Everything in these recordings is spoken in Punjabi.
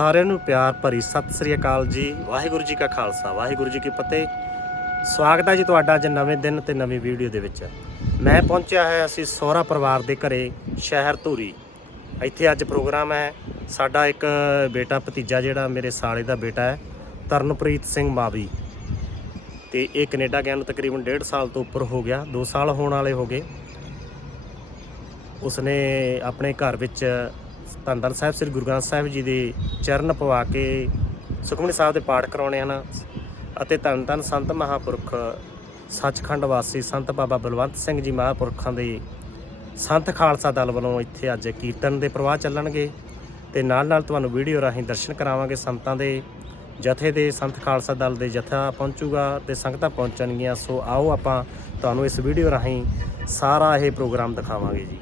ਸਾਰਿਆਂ ਨੂੰ ਪਿਆਰ ਭਰੀ ਸਤਿ ਸ੍ਰੀ ਅਕਾਲ ਜੀ। ਵਾਹਿਗੁਰੂ ਜੀ ਕਾ ਖਾਲਸਾ, ਵਾਹਿਗੁਰੂ ਜੀ ਕੀ ਫਤਿਹ। ਸਵਾਗਤ ਹੈ ਜੀ ਤੁਹਾਡਾ ਅੱਜ ਨਵੇਂ ਦਿਨ ਤੇ ਨਵੀਂ ਵੀਡੀਓ ਦੇ ਵਿੱਚ। ਮੈਂ ਪਹੁੰਚਿਆ ਹੈ ਅਸੀਂ ਸਹੁਰਾ ਪਰਿਵਾਰ ਦੇ ਘਰੇ, ਸ਼ਹਿਰ ਧੂਰੀ। ਇੱਥੇ ਅੱਜ ਪ੍ਰੋਗਰਾਮ ਹੈ। ਸਾਡਾ ਇੱਕ ਬੇਟਾ ਭਤੀਜਾ ਜਿਹੜਾ ਮੇਰੇ ਸਾਲੇ ਦਾ ਬੇਟਾ ਹੈ, ਤਰਨਪ੍ਰੀਤ ਸਿੰਘ ਮਾਵੀ। ਤੇ ਇਹ ਕੈਨੇਡਾ ਗਿਆ ਨੂੰ ਤਕਰੀਬਨ 1.5 ਸਾਲ ਤੋਂ ਉੱਪਰ ਹੋ ਗਿਆ 2 ਸਾਲ ਹੋਣ ਵਾਲੇ ਹੋ ਗਏ। ਉਸਨੇ ਆਪਣੇ ਘਰ ਵਿੱਚ ਧੰਨ ਧੰਨ ਸਾਹਿਬ, ਸ੍ਰੀ ਗੁਰੂ ਗ੍ਰੰਥ ਸਾਹਿਬ ਜੀ ਦੇ ਚਰਨ ਪਵਾ ਕੇ ਸੁਖਮਨੀ ਸਾਹਿਬ ਦੇ ਪਾਠ ਕਰਾਉਣੇ ਹਨ ਅਤੇ ਧੰਨ ਧੰਨ ਸੰਤ ਮਹਾਪੁਰਖ, ਸੱਚਖੰਡ ਵਾਸੀ ਸੰਤ ਬਾਬਾ ਬਲਵੰਤ ਸਿੰਘ ਜੀ ਮਹਾਪੁਰਖਾਂ ਦੇ ਸੰਤ ਖਾਲਸਾ ਦਲ ਵੱਲੋਂ ਇੱਥੇ ਅੱਜ ਕੀਰਤਨ ਦੇ ਪ੍ਰਵਾਹ ਚੱਲਣਗੇ ਤੇ ਨਾਲ ਨਾਲ ਤੁਹਾਨੂੰ ਵੀਡੀਓ ਰਾਹੀਂ ਦਰਸ਼ਨ ਕਰਾਵਾਂਗੇ ਸੰਤਾਂ ਦੇ, ਜਥੇ ਦੇ ਸੰਤ ਖਾਲਸਾ ਦਲ ਦੇ ਜਥਾ ਪਹੁੰਚੂਗਾ ਤੇ ਸੰਗਤਾਂ ਪਹੁੰਚਣਗੀਆਂ, ਸੋ ਆਓ ਆਪਾਂ ਤੁਹਾਨੂੰ ਇਸ ਵੀਡੀਓ ਰਾਹੀਂ ਸਾਰਾ ਇਹ ਪ੍ਰੋਗਰਾਮ ਦਿਖਾਵਾਂਗੇ ਜੀ।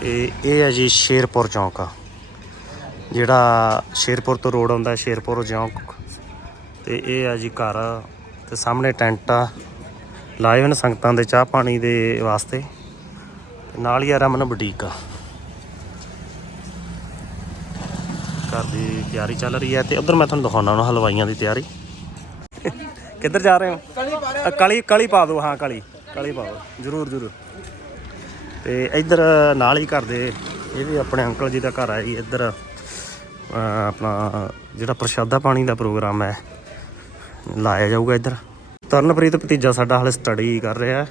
ਤੇ ਇਹ ਹੈ ਜੀ ਸ਼ੇਰਪੁਰ ਚੌਂਕ। ਜਿਹੜਾ ਸ਼ੇਰਪੁਰ ਤੋਂ ਰੋਡ ਆਉਂਦਾ ਸ਼ੇਰਪੁਰ ਚੌਂਕ ਤੇ ਇਹ ਹੈ ਜੀ ਘਰ। ਤੇ ਸਾਹਮਣੇ ਟੈਂਟ ਆ। ਲਾਏ ਹੋਏ ਨੇ ਸੰਗਤਾਂ ਦੇ ਚਾਹ ਪਾਣੀ ਦੇ ਵਾਸਤੇ। ਨਾਲ ਹੀ ਆ ਰਮਨ ਬੁਟੀਕ। ਆ ਘਰ ਦੀ ਤਿਆਰੀ ਚੱਲ ਰਹੀ ਹੈ। ਤੇ ਉਧਰ ਮੈਂ ਤੁਹਾਨੂੰ ਦਿਖਾਉਣਾ ਉਹਨਾਂ ਹਲਵਾਈਆਂ ਦੀ ਤਿਆਰੀ। ਕਿੱਧਰ ਜਾ ਰਹੇ ਹੋ? ਕਲੀ ਕਲੀ ਪਾ ਦਿਓ। ਹਾਂ ਕਲੀ। ਕਲੀ ਪਾ ਦਿਓ। ਜਰੂਰ ਜਰੂਰ। ਤੇ ਇੱਧਰ ਨਾਲ ਹੀ ਘਰ ਦੇ ਇਹ ਵੀ ਆਪਣੇ ਅੰਕਲ ਜੀ ਦਾ ਘਰ ਹੈ ਜੀ ਇੱਧਰ। ਆਪਣਾ ਜਿਹੜਾ ਪ੍ਰਸ਼ਾਦਾ ਪਾਣੀ ਦਾ ਪ੍ਰੋਗਰਾਮ ਹੈ, ਲਾਇਆ ਜਾਊਗਾ ਇੱਧਰ। ਤਰਨਪ੍ਰੀਤ ਭਤੀਜਾ ਸਾਡਾ ਹਾਲੇ ਸਟੱਡੀ ਕਰ ਰਿਹਾ ਹੈ,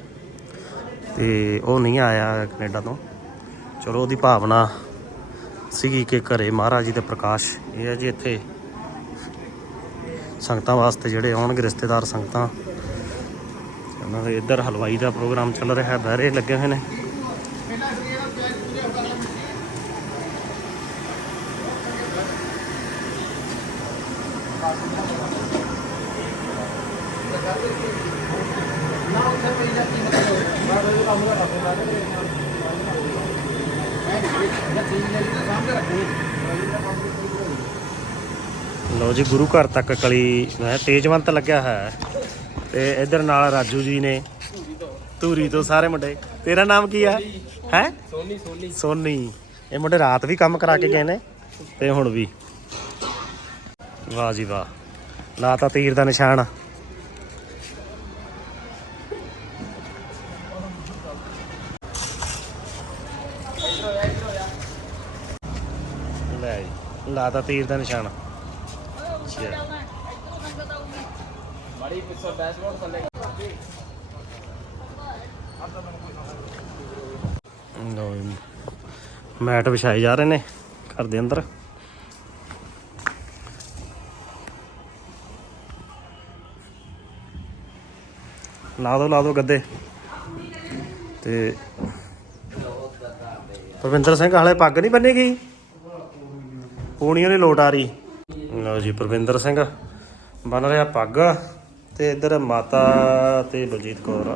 ਤੇ ਉਹ ਨਹੀਂ ਆਇਆ ਕੈਨੇਡਾ ਤੋਂ। ਚਲੋ ਉਹਦੀ ਭਾਵਨਾ ਸੀਗੀ ਕਿ ਘਰੇ ਮਹਾਰਾਜ ਜੀ ਦੇ ਪ੍ਰਕਾਸ਼, ਇਹ ਹੈ ਜੀ ਇੱਥੇ। ਸੰਗਤਾਂ ਵਾਸਤੇ ਜਿਹੜੇ ਆਉਣਗੇ, ਰਿਸ਼ਤੇਦਾਰ ਸੰਗਤਾਂ। ਉਹਨਾਂ ਦੇ ਇੱਧਰ ਹਲਵਾਈ ਦਾ ਪ੍ਰੋਗਰਾਮ ਚੱਲ ਰਿਹਾ ਹੈ, ਬਹਿਰੇ ਲੱਗੇ ਹੋਏ ਨੇ। ਲੋ ਜੀ ਗੁਰੂ ਘਰ ਤੱਕ ਕਲੀ ਮੈਂ ਤੇਜਵੰਤ ਲੱਗਿਆ ਹੈ। ਤੇ ਇੱਧਰ ਨਾਲ ਰਾਜੂ ਜੀ ਨੇ। ਧੂਰੀ ਤੋਂ ਸਾਰੇ ਮੁੰਡੇ। ਤੇਰਾ ਨਾਮ ਕੀ ਆ ਹੈ? ਸੋਨੀ ਸੋਨੀ। ਸੋਨੀ। ਇਹ ਮੁੰਡੇ ਰਾਤ ਵੀ ਕੰਮ ਕਰਾ ਕੇ ਗਏ ਨੇ ਤੇ ਹੁਣ ਵੀ। ਵਾਹ ਜੀ ਵਾਹ। ਲਾਤਾ ਤੀਰ ਦਾ ਨਿਸ਼ਾਨ। ਲਾਤਾ ਤੀਰ ਦਾ ਨਿਸ਼ਾਨ। ਅੱਛਾ। ਬੜੀ ਪਿੱਛੋਂ ਡੈਸ਼ਬੋਰਡ ਥੱਲੇ। ਲਓ ਜੀ। ਮੈਟ ਵਿਛਾਏ ਜਾ ਰਹੇ ਨੇ ਘਰ ਦੇ ਅੰਦਰ। ਲਾ ਦੋ ਲਾ ਦੋ ਗੱਦੇ। ਤੇ ਪ੍ਰਵਿੰਦਰ ਸਿੰਘ ਹਲੇ ਪੱਗ ਨਹੀਂ ਬੰਨੇਗੀ ਪੂਣੀਆਂ ਨਹੀਂ ਲੋਟ ਆ ਰਹੀ। ਲਓ ਜੀ, ਪ੍ਰਵਿੰਦਰ ਸਿੰਘ ਬਨ ਰਿਹਾ ਪੱਗ ਤੇ ਇੱਧਰ ਮਾਤਾ ਤੇ ਬਲਜੀਤ ਕੌਰ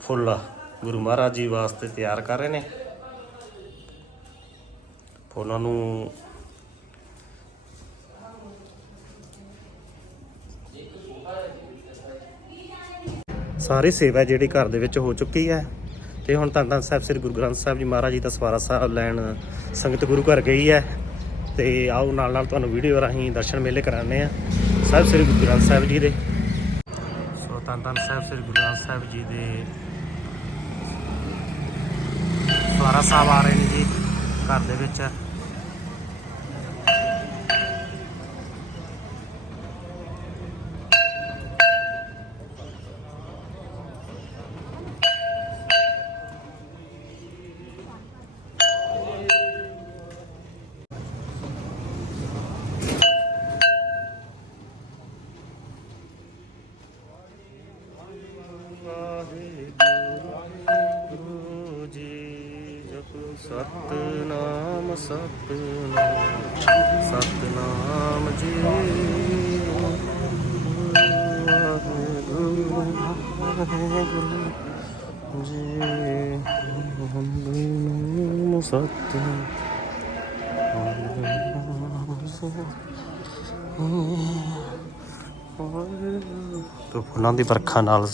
ਫੁੱਲ। ਗੁਰੂ ਮਹਾਰਾਜ ਜੀ ਵਾਸਤੇ ਤਿਆਰ ਕਰ ਰਹੇ ਨੇ। ਉਹਨਾਂ ਨੂੰ ਸਾਰੀ ਸੇਵਾ ਜਿਹੜੀ ਘਰ ਦੇ ਵਿੱਚ ਹੋ ਚੁੱਕੀ ਹੈ। ਤੇ ਹੁਣ ਧੰਨ ਧੰਨ ਸਾਹਿਬ, ਸ੍ਰੀ ਗੁਰੂ ਗ੍ਰੰਥ ਸਾਹਿਬ ਜੀ ਮਹਾਰਾਜ ਜੀ ਦਾ ਸਵਾਰਾ ਸਾਹਿਬ ਲੈਣ ਸੰਗਤ ਗੁਰੂ ਘਰ ਗਈ ਹੈ। ਤੇ ਆਓ ਨਾਲ ਨਾਲ ਤੁਹਾਨੂੰ ਵੀਡੀਓ ਰਾਹੀਂ ਦਰਸ਼ਨ ਮੇਲੇ ਕਰਾਉਂਦੇ ਆ ਸਾਹਿਬ ਸ੍ਰੀ ਗੁਰੂ ਗ੍ਰੰਥ ਸਾਹਿਬ ਜੀ ਦੇ। ਸੋ ਧੰਨ ਧੰਨ ਸਾਹਿਬ ਸ੍ਰੀ ਗੁਰੂ ਗ੍ਰੰਥ ਸਾਹਿਬ ਜੀ ਦੇ। ਸਵਾਰਾ ਸਾਹਿਬ ਆ ਰਹੇ ਨੇ ਜੀ, ਘਰ ਦੇ ਵਿੱਚ। ਤੋ ਫੁੱਲਾਂ ਦੀ ਵਰਖਾ ਨਾਲ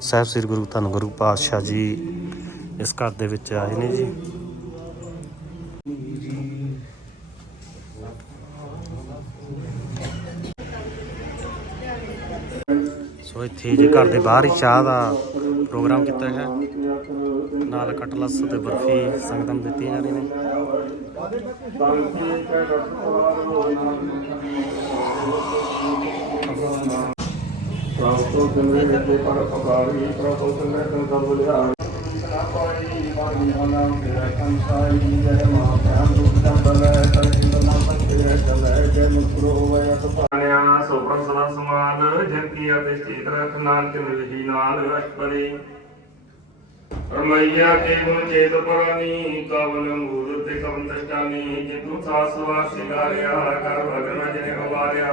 ਸਾਹਿਬ ਸ੍ਰੀ ਗੁਰੂ ਧੰਨ ਗੁਰੂ ਪਾਤਸ਼ਾਹ ਜੀ ਇਸ ਘਰ ਦੇ ਵਿੱਚ ਆਏ ਨੇ ਜੀ। ਸੋ ਇੱਥੇ ਜੀ ਘਰ ਦੇ ਬਾਹਰ ਹੀ ਚਾਹ ਦਾ ਪ੍ਰੋਗਰਾਮ ਕੀਤਾ ਹੈ। ਨਾਲ ਕਟਲਸ ਤੇ ਬਰਫੀ ਸੰਗਤਾਂ ਨੂੰ ਦਿੱਤੀ ਜਾ ਰਹੀ ਨੇ। ਪ੍ਰਭੂ ਚੰਦੇ ਦੇ ਪਰ ਅਕਾਰੀ ਪ੍ਰਭੂ ਚੰਦੇ ਤੋਂ ਸਭ ਲਿਆ ਸੋਪਨ ਸਦਾ ਸਮਾਨ ਜਨ ਕੀ ਆਦੇਸ਼ ਚੇਤ ਰਖ ਨਾਨਕ ਨਿਵਹੀ ਨਾਲ ਅਸ਼ਪਰੇ। ਰਮਈਆ ਕੇ ਗੁਣ ਚੇਤ ਪਰਾਨੀ, ਕਵਨ ਮੂਰ ਤੇ ਕਵਨ ਦਸ਼ਟਾਨੀ, ਜਿਤੂ ਸਾਸ ਵਾਸ ਸਿਗਾਰਿਆ ਕਰ ਭਗਨ ਜਨੇ ਹਵਾਰਿਆ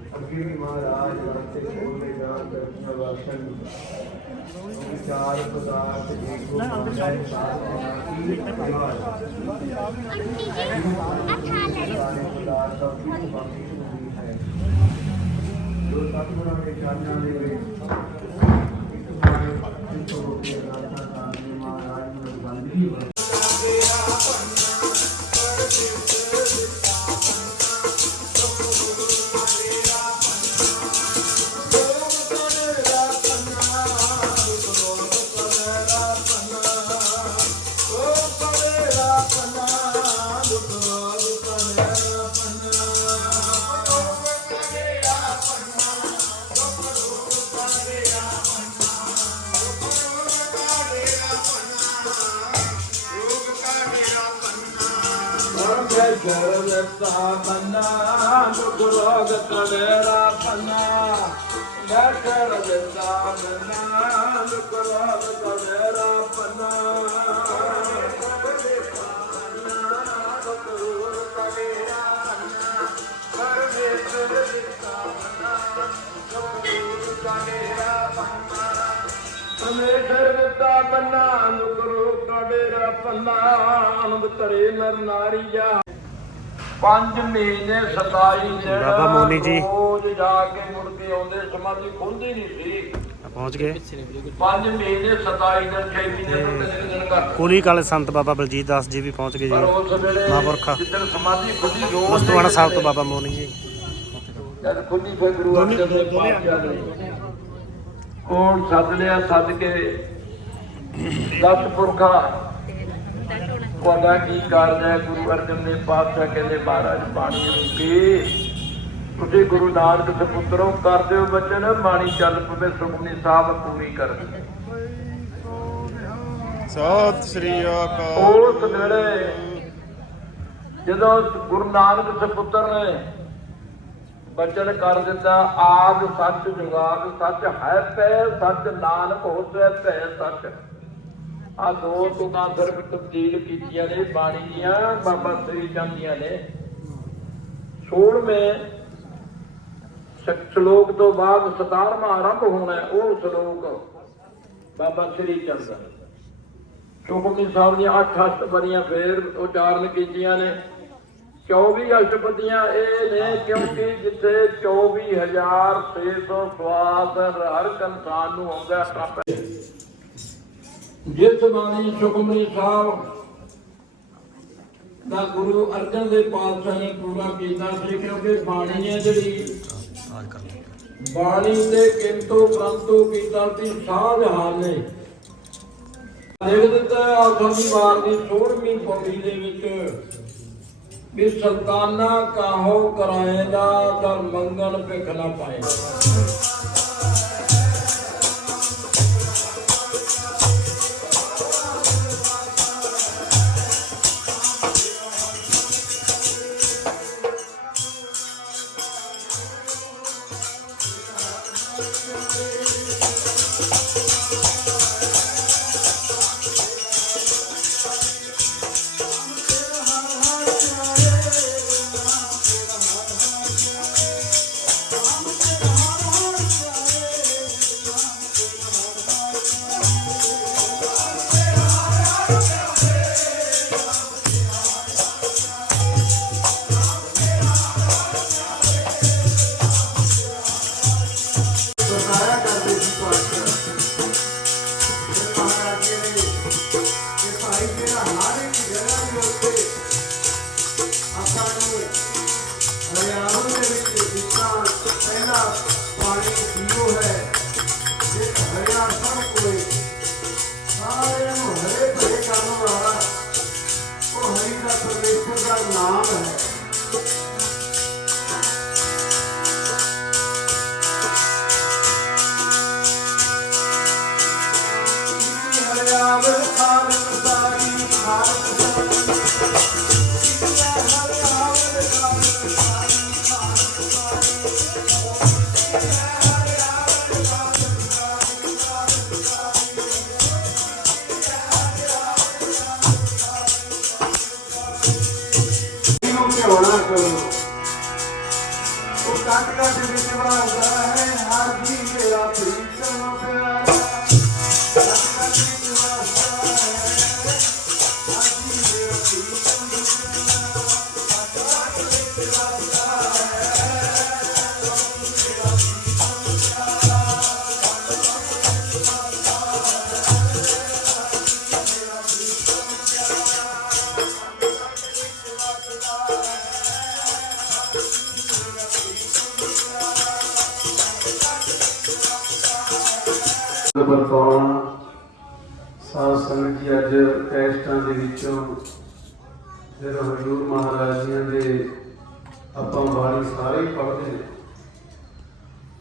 ਮੰਗਲ ਸਾਰੇ ਪਦਾਰਥ ਆਪਣੀ ਬਾਕੀ ਹੁੰਦੀ ਹੈ ਜੋ ਸਤਿਗੁਰਾਂ ਦੇ ਚਰਨਾਂ ਦੇ ਵਿੱਚ ਇਸ ਬਾਰੇ ਭਗਤੀ ਤੋਂ ਹੋ ਕੇ ਰਾਜਾ ਸਾਹਿਬ ਮਹਾਰਾਜ ਨੂੰ ਬੰਦਗੀ ਸ਼ਰਦਤਾ ਪਰਮੇਸ਼ਰ ਦਿੱਤਾ ਬੰਨਾ ਨੁਕਰੋ ਕਡੇਰਾ ਪੰਨਾ ਅਨੰਦ ਧਰੇ ਨਰ ਨਾਰੀਆ। ਪੰਜ ਮਹੀਨੇ 27 ਦਿਨ ਬਾਬਾ ਮੋਨੀ ਜੀ। ਰੋਜ਼ ਜਾ ਕੇ ਮੁੜ ਕੇ ਆਉਂਦੇ ਸਮਾਧੀ ਖੁੱਲਦੀ ਨਹੀਂ ਸੀ। ਪਹੁੰਚ ਗਏ। ਪੰਜ ਮਹੀਨੇ 27 ਦਿਨ 6 ਮਹੀਨੇ ਤੋਂ ਤਿੰਨ ਦਿਨ ਕਰ। ਕੋਲੀ ਕਾਲੇ ਸੰਤ ਬਾਬਾ ਬਲਜੀਤ ਦਾਸ ਜੀ ਵੀ ਪਹੁੰਚ ਗਏ ਜੀ। ਮਹਾਂਪੁਰਖਾ। ਜਿੱਦਣ ਸਮਾਧੀ ਖੁੱਲੀ ਰੋਜ਼ ਸਾਹਿਬ ਤੋਂ ਬਾਬਾ ਮੋਨੀ ਜੀ। ਜਦ ਖੁੱਲੀ ਫਿਰ ਗੁਰੂ ਅਰਜਨ ਦੇਵ ਪਾਤਸ਼ਾਹ ਨੇ। ਕੋਣ ਸੱਦ ਲਿਆ ਸੱਦ ਕੇ ਦਸ ਪੁਰਖਾ। ਤੁਹਾਡਾ ਕੀ ਕਾਰਜ ਹੈ? ਗੁਰੂ ਅਰਜਨ ਦੇਵ ਪਾਤਸ਼ਾਹ ਕਹਿੰਦੇ ਮਹਾਰਾਜ ਬਾਣੀ ਰੁਕੀ। ਤੁਸੀਂ ਗੁਰੂ ਨਾਨਕ ਸਪੁੱਤਰੋਂ ਕਰ ਦਿਓ ਬਚਨ। ਬਾਣੀ ਚੱਲ ਪਵੇ ਸੁਖਮਨੀ ਸਾਹਿਬ ਪੂਰੀ ਕਰ ਸਤਿ ਸ੍ਰੀ ਅਕਾਲ। ਉਸ ਵੇਲੇ ਜਦੋਂ ਗੁਰੂ ਨਾਨਕ ਸਪੁੱਤਰ ਨੇ ਬਚਨ ਕਰ ਦਿੱਤਾ, ਆਦ ਸੱਚ ਜੁਗਾਦ ਸੱਚ ਹੈ ਪੈ ਸੱਚ ਨਾਨਕ ਹੋਸੈ ਭੈ ਸੱਚ। ਆ ਦੋ ਤੁਕਾਂ ਸਿਰਫ ਤਬਦੀਲ ਕੀਤੀਆਂ ਨੇ, ਬਾਣੀ ਦੀਆਂ, ਬਾਬਾ ਸ੍ਰੀ ਚੰਦ ਦੀਆਂ ਨੇ। 16ਵੇਂ ਸ਼ਲੋਕ ਤੋਂ ਬਾਅਦ 17ਵਾਂ ਆਰੰਭ ਹੋਣਾ ਉਹ ਸ਼ਲੋਕ ਬਾਬਾ ਸ੍ਰੀ ਚੰਦ ਦਾ। ਸਾਹਿਬ ਦੀਆਂ ਅੱਠ ਅਸ਼ਟਪਦੀਆਂ ਫੇਰ ਉਚਾਰਨ ਕੀਤੀਆਂ ਨੇ। 24 ਅਸ਼ਟਪਦੀਆਂ ਇਹ ਨੇ ਕਿਉਂਕਿ ਜਿੱਥੇ 24600 ਸਵਾਦ ਹਰ ਇੱਕ ਇਨਸਾਨ ਨੂੰ ਆਉਂਦਾ ਕੰਮ ਜਿਸ ਬਾਣੀ ਸੁਖਮਨੀ ਸਾਹਿਬ ਦਾ ਗੁਰੂ ਅਰਜਨ ਦੇਵ ਪਾਤਸ਼ਾਹ ਨੇ ਪੂਰਾ ਕੀਤਾ ਸੀ ਕਿਉਂਕਿ ਬਾਣੀ ਹੈ ਜਿਹੜੀ ਬਾਣੀ ਦੇ ਕਿੰਤੂ ਪ੍ਰੰਤੂ ਕੀਤਾ ਸੀ ਸ਼ਾਹਜਹਾਨ ਨੇ ਲਿਖ ਦਿੱਤਾ ਆਖਰੀ ਵਾਰ ਦੀ 16ਵੀਂ ਪੌੜੀ ਦੇ ਵਿੱਚ बिसरताना काहो कराएगा दर मंगल पे खला पाएगा।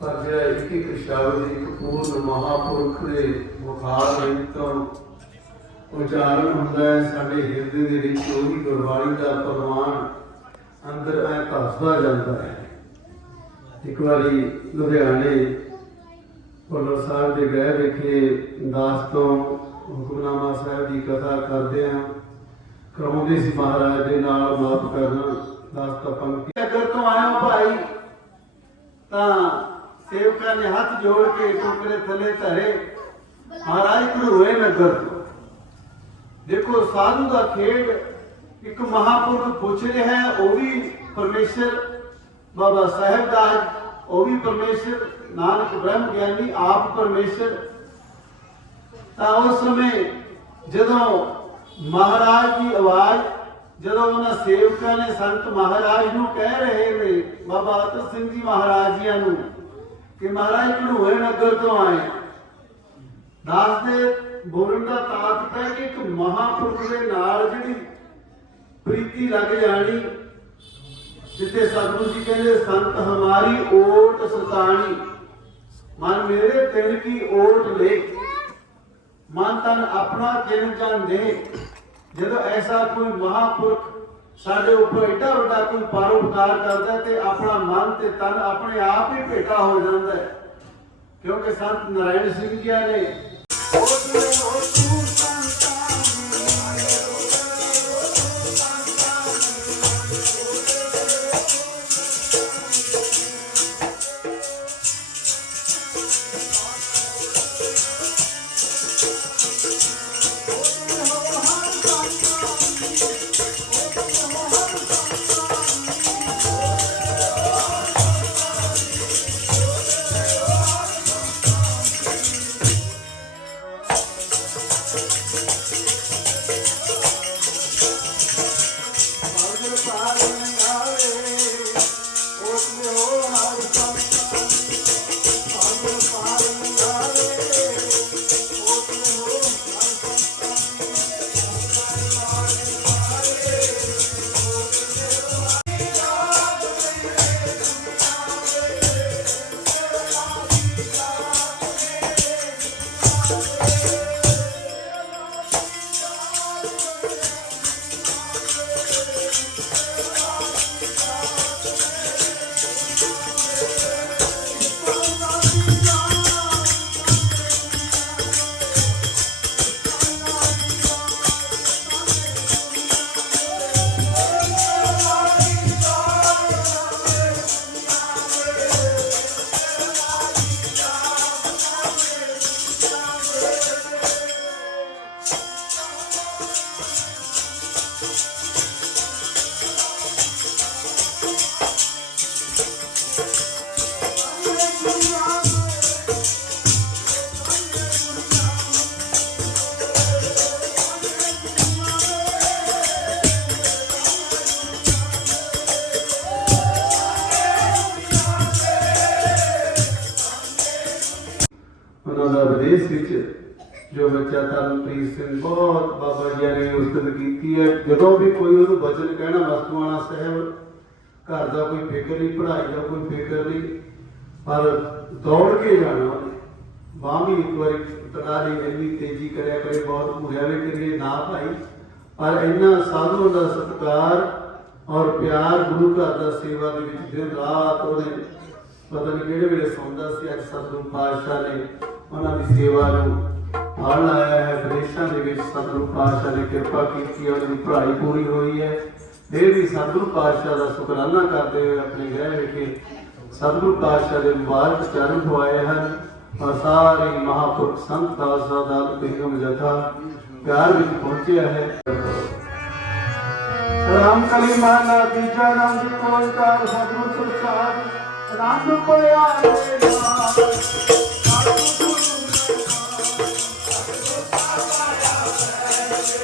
ਪਰ ਜਿਹੜਾ ਇੱਕ ਇੱਕ ਸ਼ਬਦ, ਇੱਕ ਪੂਰਨ ਮਹਾਪੁਰਖ ਦੇ ਮੁਖਾਰ ਵਿੱਚ ਤੋਂ ਉਚਾਰਨ ਹੁੰਦਾ ਹੈ, ਸਾਡੇ ਹਿਰਦੇ ਦੇ ਵਿੱਚ ਉਹੀ ਗੁਰਬਾਣੀ ਦਾ ਪਰਵਾਨ ਅੰਦਰ ਐ ਧਸਦਾ ਜਾਂਦਾ ਹੈ। ਇੱਕ ਵਾਰੀ ਲੁਧਿਆਣੇ ਭੁੱਲਰ ਸਾਹਿਬ ਦੇ ਗਏ ਵਿਖੇ ਦਾਸ ਤੋਂ ਹੁਕਮਨਾਮਾ ਸਾਹਿਬ ਦੀ ਕਥਾ ਕਰਦੇ ਆ ਕਰਾਉਂਦੇ ਸੀ ਮਹਾਰਾਜ ਦੇ ਨਾਲ ਮਾਫ ਕਰਨਾ, ਦਾਸ ਤਾਂ ਪੰਕਤੀ। ਅਗਰ ਤੋਂ ਆਇਓ ਭਾਈ, ਤਾਂ ਸੇਵਕਾਂ ਨੇ ਹੱਥ ਜੋੜ ਕੇ ਟੋਕਰੇ ਥੱਲੇ ਧਰੇ। ਮਹਾਰਾਜ ਘੜੂਏ ਨਗਰ। ਦੇਖੋ, ਸਾਧੂ ਦਾ ਖੇਡ ਇੱਕ ਮਹਾਪੁਰਖ ਪੁੱਛ ਰਿਹਾ ਹੈ, ਉਹ ਵੀ ਪਰਮੇਸ਼ਰ ਬਾਬਾ ਸਾਹਿਬ ਦਾ ਉਹ ਵੀ ਪਰਮੇਸ਼ਰ। ਨਾਨਕ ਬ੍ਰਹਮ ਗਿਆਨੀ, ਆਪ ਪਰਮੇਸ਼ਰ। ਤਾਂ ਉਸ ਸਮੇਂ ਜਦੋਂ ਮਹਾਰਾਜ ਦੀ ਆਵਾਜ਼, ਜਦੋਂ ਉਹਨਾਂ ਸੇਵਕਾਂ ਨੇ ਸੰਤ ਮਹਾਰਾਜ ਨੂੰ ਕਹਿ ਰਹੇ ਨੇ, ਬਾਬਾ ਅਤਰ ਸਿੰਘ ਜੀ ਮਹਾਰਾਜ ਜੀਆਂ ਨੂੰ ਕਿ ਮਹਾਰਾਜ ਘੜੂਏ ਨਗਰ ਤੋਂ ਆਏ। ਦਾਸ ਦੇ ਬੋਲਣ ਦਾ ਤਾਕਤ ਹੈ ਕਿ ਇੱਕ ਮਹਾਪੁਰਖ ਦੇ ਨਾਲ ਜਿਹੜੀ ਪ੍ਰੀਤੀ ਲੱਗ ਜਾਣੀ, ਜਿੱਥੇ ਸਤਿਗੁਰੂ ਜੀ ਕਹਿੰਦੇ, ਸੰਤ ਹਮਾਰੀ ਓਟ ਸਤਾਣੀ ਮਨ ਮੇਰੇ ਤਿਲ ਕੀ ਓਟ ਲੈ ਮਨ ਤਨ ਆਪਣਾ ਕਿਨ ਜਨ ਦੇ ਜਦੋਂ ਐਸਾ ਕੋਈ ਮਹਾਪੁਰਖ ਸਾਡੇ ਉੱਪਰ ਏਡਾ ਵੱਡਾ ਕੋਈ ਪਰਉਪਕਾਰ ਕਰਦਾ ਤੇ ਆਪਣਾ ਮਨ ਤੇ ਤਨ ਆਪਣੇ ਆਪ ਹੀ ਭੇਟਾ ਹੋ ਜਾਂਦਾ ਕਿਉਂਕਿ ਸੰਤ ਨਾਰਾਇਣ ਸਿੰਘ ਜੀ ਨੇ। ਉਹਨਾਂ ਬੱਚਾ ਸਿੰਘ ਬਹੁਤ ਬਾਬਾ ਜੀ ਨੇ ਉਸਤਤ ਕੀਤੀ ਹੈ। ਜਦੋਂ ਵੀ ਕੋਈ ਉਹਨੂੰ ਬਚਨ ਕਹਿਣਾ ਮਸਤੂਆਣਾ ਸਾਹਿਬ, ਘਰ ਦਾ ਕੋਈ ਫਿਕਰ ਨਹੀਂ, ਪੜ੍ਹਾਈ ਦਾ ਕੋਈ ਫਿਕਰ ਨਹੀਂ, ਪਰ ਦੌੜ ਕੇ ਜਾਣਾ ਉਹਨੇ। ਵੀ ਇੱਕ ਵਾਰੀ ਟਕਾ ਲਈ, ਇੰਨੀ ਤੇਜ਼ੀ ਕਰਿਆ ਕਰੇ, ਬਹੁਤ ਭੁਰਿਆ ਵੀ ਕਰੀਏ, ਨਾ ਭਾਈ। ਪਰ ਇੰਨਾ ਸਾਧੂਆਂ ਦਾ ਸਤਿਕਾਰ ਔਰ ਪਿਆਰ ਗੁਰੂ ਘਰ ਦਾ ਸੇਵਾ ਦੇ ਵਿੱਚ ਦਿਨ ਰਾਤ ਉਹਨੇ ਪਤਾ ਨਹੀਂ ਕਿਹੜੇ ਵੇਲੇ ਸੌਂਦਾ ਸੀ, ਅੱਜ ਸਤਿਗੁਰੂ ਪਾਤਸ਼ਾਹ ਨੇ ਉਹਨਾਂ ਦੀ ਸੇਵਾ ਨੂੰ ਫਲ ਆਇਆ ਹੈ ਵਿਦੇਸ਼ਾਂ ਦੇ ਵਿੱਚ ਸਤਿਗੁਰੂ ਪਾਤਸ਼ਾਹ ਨੇ ਕਿਰਪਾ ਕੀਤੀ ਹੈ, ਉਹਦੀ ਪੜ੍ਹਾਈ ਪੂਰੀ ਹੋਈ ਹੈ। ਇਹ ਵੀ ਸਤਿਗੁਰੂ ਪਾਤਸ਼ਾਹ ਦਾ ਸ਼ੁਕਰਾਨਾ ਕਰਦੇ ਹੋਏ ਆਪਣੇ ਗ੍ਰਹਿ ਵਿਖੇ ਸਤਿਗੁਰੂ ਪਾਤਸ਼ਾਹ ਦੇ ਮੁਬਾਰਕ ਚਰਨ ਧੁਆਏ ਹਨ। ਔਰ ਸਾਰੇ ਮਹਾਪੁਰਖ ਸੰਤ ਖਾਲਸਾ ਦਾ ਬਿਗਮ ਜਥਾ ਪਿਆਰ ਵਿੱਚ ਪਹੁੰਚਿਆ ਹੈ। ਰਾਮ ਕਲੀ ਮਾਨਾ ਤੀਜਾ ਨਾਮ ਦੀ ਕੋਈ ਕਾਰ ਸਤਿਗੁਰ ਪ੍ਰਸਾਦ, ਰਾਮ ਕੋਇਆ ਅਰਦਾਸ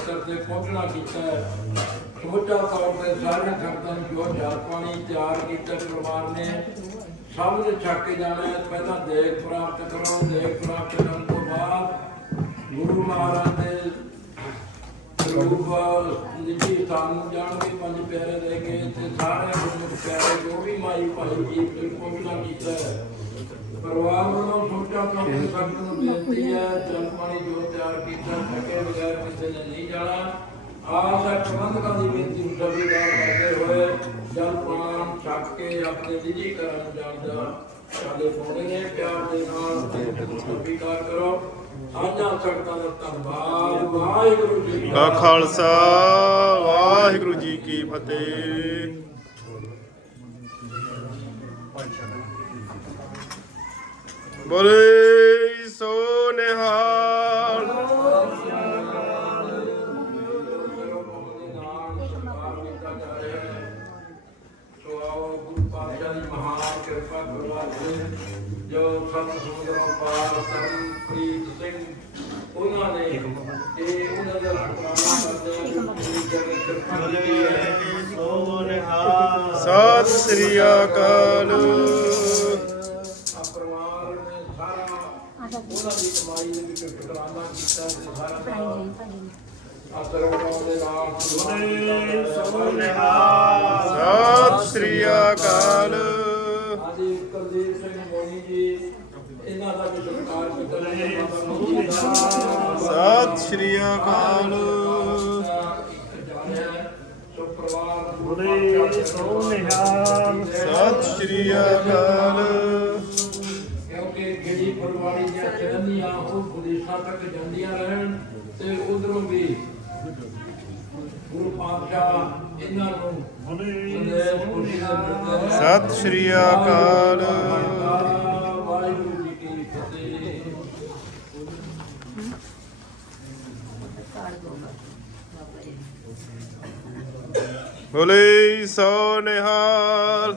ਪੱਤਰ ਤੇ ਪਹੁੰਚਣਾ ਕੀਤਾ ਹੈ। ਸਮੁੱਚਾ ਤੌਰ ਤੇ ਸਾਰੀਆਂ ਖਰਤਾਂ ਨੂੰ ਜੋ ਜਾਰ ਪਾਣੀ ਤਿਆਰ ਕੀਤਾ ਪਰਿਵਾਰ ਨੇ ਸਭ ਨੇ ਛੱਕ ਕੇ ਜਾਣਾ ਹੈ। ਪਹਿਲਾਂ ਦੇਖ ਪ੍ਰਾਪਤ ਕਰੋ। ਦੇਖ ਪ੍ਰਾਪਤ ਕਰਨ ਤੋਂ ਬਾਅਦ ਗੁਰੂ ਮਹਾਰਾਜ ਦੇ ਰੂਪ ਨਿੱਜੀ ਸਥਾਨ ਨੂੰ ਜਾਣ ਪੰਜ ਪਿਆਰੇ ਦੇ ਕੇ ਤੇ ਸਾਰੇ ਗੁਰੂ ਪਿਆਰੇ ਜੋ ਵੀ ਮਾਈ ਭਾਈ ਜੀ ਪਹੁੰਚਣਾ ਕੀਤਾ ਹੈ। ਪਰਿਵਾਰ ਵੱਲੋਂ ਸੋਚਾ ਤੋਂ ਸਭ ਨੂੰ ਬੇਨਤੀ ਹੈ ਜਲ ਪਾਣੀ ਜੋ ਤਿਆਰ ਕੀਤਾ ਥਕੇ ਬਗੈਰ ਕਿਸੇ ਨੇ ਨਹੀਂ ਜਾਣਾ। ਆਸ ਹੈ ਪ੍ਰਬੰਧਕਾਂ ਦੀ ਬੇਨਤੀ ਨੂੰ ਸਵੀਕਾਰ ਕਰਦੇ ਹੋਏ ਜਲ ਪਾਣ ਛੱਕ ਕੇ ਆਪਣੇ ਨਿੱਜੀ ਘਰਾਂ ਨੂੰ ਜਾਣ ਦਾ ਸਾਡੇ ਸੋਹਣੇ ਨੇ ਪਿਆਰ ਦੇ ਨਾਲ ਸਵੀਕਾਰ ਕਰੋ। ਸਾਂਝਾ ਸੰਗਤਾਂ ਦਾ ਧੰਨਵਾਦ। ਵਾਹਿਗੁਰੂ ਜੀ ਕਾ ਖਾਲਸਾ ਵਾਹਿਗੁਰੂ ਜੀ ਕੀ ਫਤਿਹ। ਬੋਲੇ ਸੋ ਨਿਹਾਲ। ਸੋ ਆਓ ਗੁਰੂ ਪਾਤਸ਼ਾਹ ਦੀ ਮਹਾਨ ਕਿਰਪਾ ਕਰਵਾਵੇ ਜੋ ਸਤ ਸਮੁੰਦਰੋਂ ਪਾਰ ਸਰਨ ਪ੍ਰੀਤ ਸਿੰਘ ਉਹਨਾਂ ਨੇ ਇਹ ਉਹਨਾਂ ਦਾ ਸ਼ੁਕਰਾਨਾ ਕਰਦੇ ਹਾਂ ਕਿ ਪੂਰੀ ਜਗਤ ਕਿਰਪਾ ਕੀਤੀ ਹੈ। ਸਤਿ ਸ੍ਰੀ ਅਕਾਲ। ਉਹਨਾਂ ਦੀ ਕਮਾਈ ਦੇ ਵਿੱਚ ਸ਼ੁਕਰਾਨਾ ਕੀਤਾ ਤੇ ਸਾਰਾ ਅਸਰੋਂ ਦੇ ਨਾਲ ਸੋ ਸਤਿ ਸ੍ਰੀ ਅਕਾਲ। ਆਦੀ ਕੁਲਦੀਪ ਸਿੰਘ ਮੋਨੀ ਜੀ ਇਹਨਾਂ ਦਾ ਵੀ ਸਤਿਕਾਰ ਕੀਤਾ ਜਾਂਦਾ ਬਾਬਾ ਮੋਨੀ ਦਾ ਸਤਿ ਸ੍ਰੀ ਅਕਾਲ। ਬੋਲੇ ਸੋ ਨਿਹਾਲ ਸਤਿ ਸ੍ਰੀ ਅਕਾਲ। ਕਿਉਂਕਿ ਜਿਹੜੀ ਫਰਵਾੜੀ ਚੜ੍ਹਨੀਆਂ ਉਹ ਵਿਦੇਸ਼ਾਂ ਤੱਕ ਜਾਂਦੀਆਂ ਰਹਿਣ ਤੇ ਉਧਰੋਂ ਵੀ ਗੁਰੂ ਪਾਤਸ਼ਾਹ ਇਹਨਾਂ ਨੂੰ। ਸਤਿ ਸ੍ਰੀ ਅਕਾਲ। ਵਾਹਿਗੁਰੂ ਜੀ ਕੀ ਫਤਿਹ। ਬੋਲੇ ਸੋ ਨਿਹਾਲ।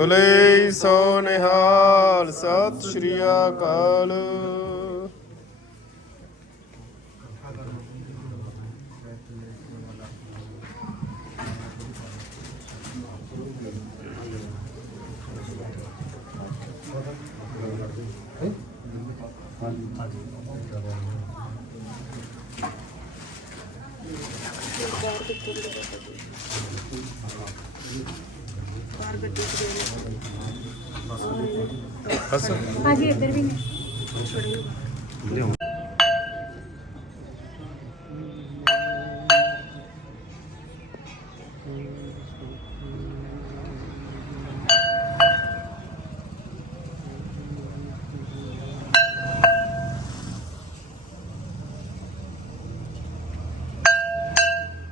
ਭੁਲੇ ਸੋ ਨਿਹਾਲ ਸਤਿ ਸ਼੍ਰੀ ਅਕਾਲ। ਬਸ ਹਾਂਜੀ ਇੱਧਰ ਵੀ ਨੇ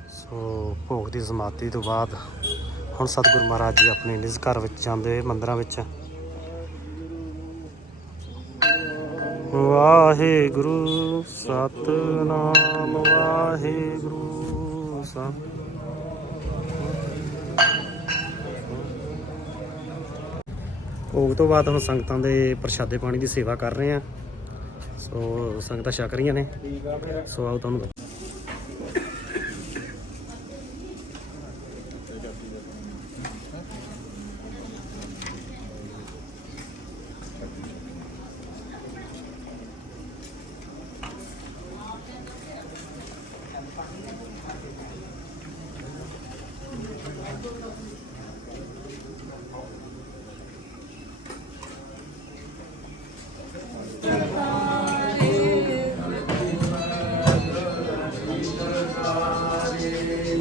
ਸੋ ਭੋਗ ਦੀ ਸਮਾਪਤੀ ਤੋਂ ਬਾਅਦ ਹੁਣ ਸਤਿਗੁਰੂ ਮਹਾਰਾਜ ਜੀ ਆਪਣੇ ਨਿਜ ਘਰ ਵਿੱਚ ਜਾਂਦੇ ਹੋਏ ਮੰਦਰਾਂ ਵਿੱਚ। ਵਾਹਿਗੁਰੂ, ਸਤਨਾਮ ਵਾਹਿਗੁਰੂ, ਸਤਿ। ਭੋਗ ਤੋਂ ਬਾਅਦ ਹੁਣ ਸੰਗਤਾਂ ਦੇ ਪ੍ਰਸ਼ਾਦੇ ਪਾਣੀ ਦੀ ਸੇਵਾ ਕਰ ਰਹੇ ਆ। ਸੋ ਸੰਗਤਾਂ ਛਕ ਰਹੀਆਂ ਨੇ। ਸੋ ਆਓ ਤੁਹਾਨੂੰ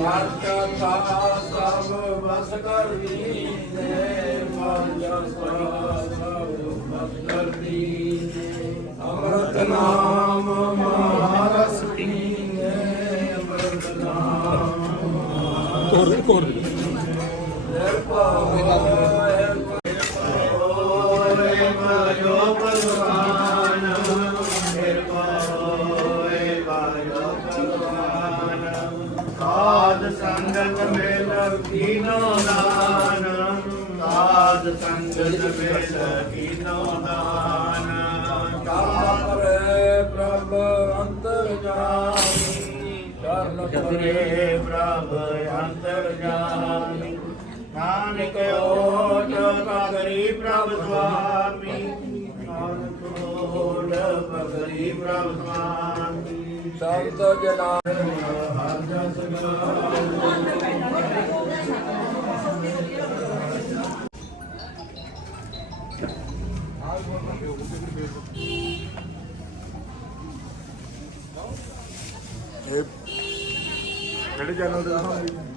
ਸਭ ਬਸ ਕਰ ਦੇ ਮਾਇਆ ਸਭ ਬਸ ਕਰ ਅੰਮ੍ਰਿਤ ਨਾਮ ਮਹਾਰਸ ਪੀਨੇ ਅੰਮ੍ਰਿਤ ਨਾਮ ਕੋਰ ਕੋਰ ਪ੍ਰਭ ਅੰਤਰ ਜਾਮੀ ਚਰਨ ਜਗਰੇ ਪ੍ਰਭ ਅੰਤਰ ਜਾਮੀ ਨਾਨਕ ਓਟ ਪਗਰੀ ਪ੍ਰਭ ਸੁਆਮੀ ਨਾਨਕ ਓਟ ਪਗਰੀ ਪ੍ਰਭ ਸੁਆਮੀ ਸੰਤ ਜਨਾ ਕਿਹੜੇ ਚੈਨਲ ਤੇ ਦਿਖਾਉਂਗੇ